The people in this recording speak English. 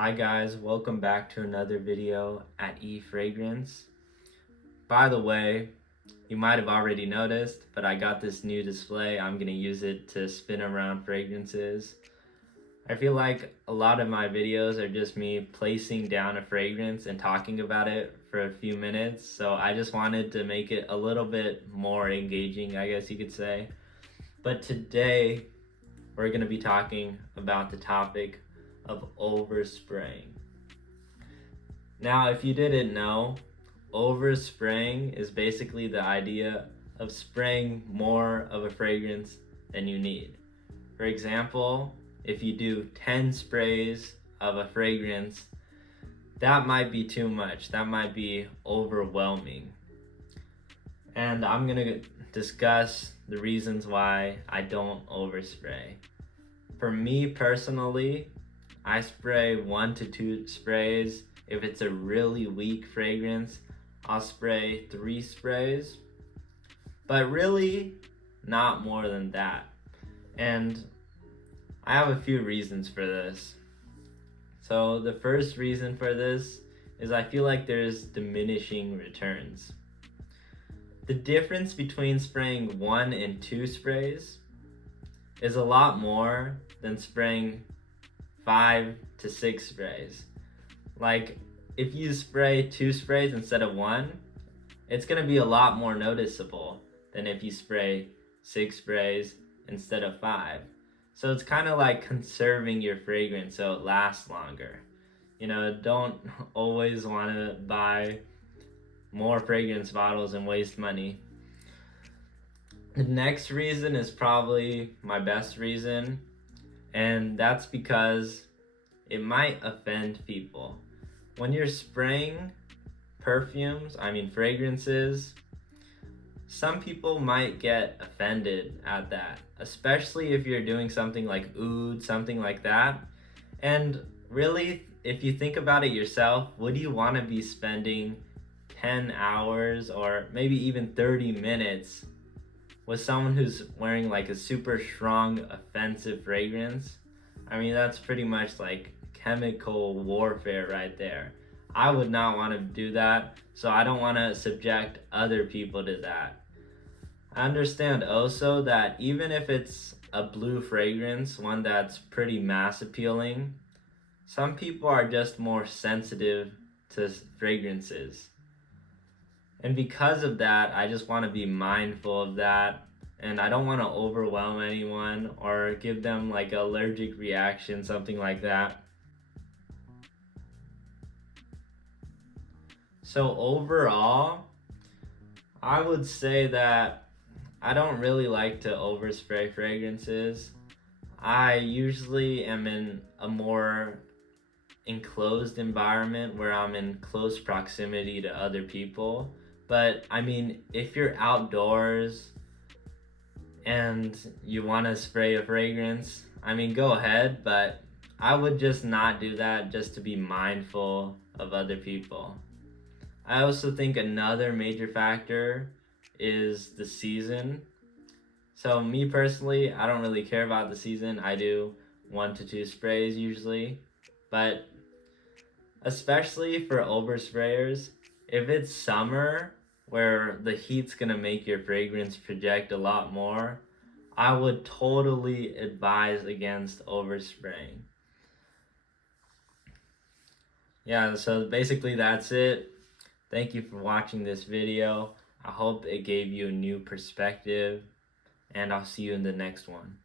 Hi guys, welcome back to another video at eFragrance. By the way, you might have already noticed, but I got this new display. I'm gonna use it to spin around fragrances. I feel like a lot of my videos are just me placing down a fragrance and talking about it for a few minutes, so I just wanted to make it a little bit more engaging, I guess you could say. But today, we're gonna be talking about the topic of overspraying. Now, if you didn't know, overspraying is basically the idea of spraying more of a fragrance than you need. For example, if you do 10 sprays of a fragrance, that might be too much. That might be overwhelming. And I'm gonna discuss the reasons why I don't overspray. For me personally, I spray 1 to 2 sprays. If it's a really weak fragrance, I'll spray 3 sprays, but really not more than that. And I have a few reasons for this. So the first reason for this is I feel like there's diminishing returns. The difference between spraying 1 and 2 sprays is a lot more than spraying 5 to 6 sprays. Like, if you spray 2 sprays instead of 1, it's gonna be a lot more noticeable than if you spray 6 sprays instead of 5. So it's kind of like conserving your fragrance so it lasts longer. You know, don't always want to buy more fragrance bottles and waste money. The next reason is probably my best reason, and that's because it might offend people. When you're spraying fragrances, some people might get offended at that, especially if you're doing something like oud, something like that. And really, if you think about it yourself, would you want to be spending 10 hours or maybe even 30 minutes with someone who's wearing like a super strong, offensive fragrance? I mean, that's pretty much like chemical warfare right there. I would not want to do that, so I don't want to subject other people to that. I understand also that even if it's a blue fragrance, one that's pretty mass appealing, some people are just more sensitive to fragrances. And because of that, I just want to be mindful of that. And I don't want to overwhelm anyone or give them like an allergic reaction, something like that. So overall, I would say that I don't really like to overspray fragrances. I usually am in a more enclosed environment where I'm in close proximity to other people. But I mean, if you're outdoors and you want to spray a fragrance, I mean, go ahead, but I would just not do that just to be mindful of other people. I also think another major factor is the season. So me personally, I don't really care about the season. I do 1 to 2 sprays usually, but especially for oversprayers, if it's summer where the heat's gonna make your fragrance project a lot more, I would totally advise against overspraying. Yeah, so basically that's it. Thank you for watching this video. I hope it gave you a new perspective, and I'll see you in the next one.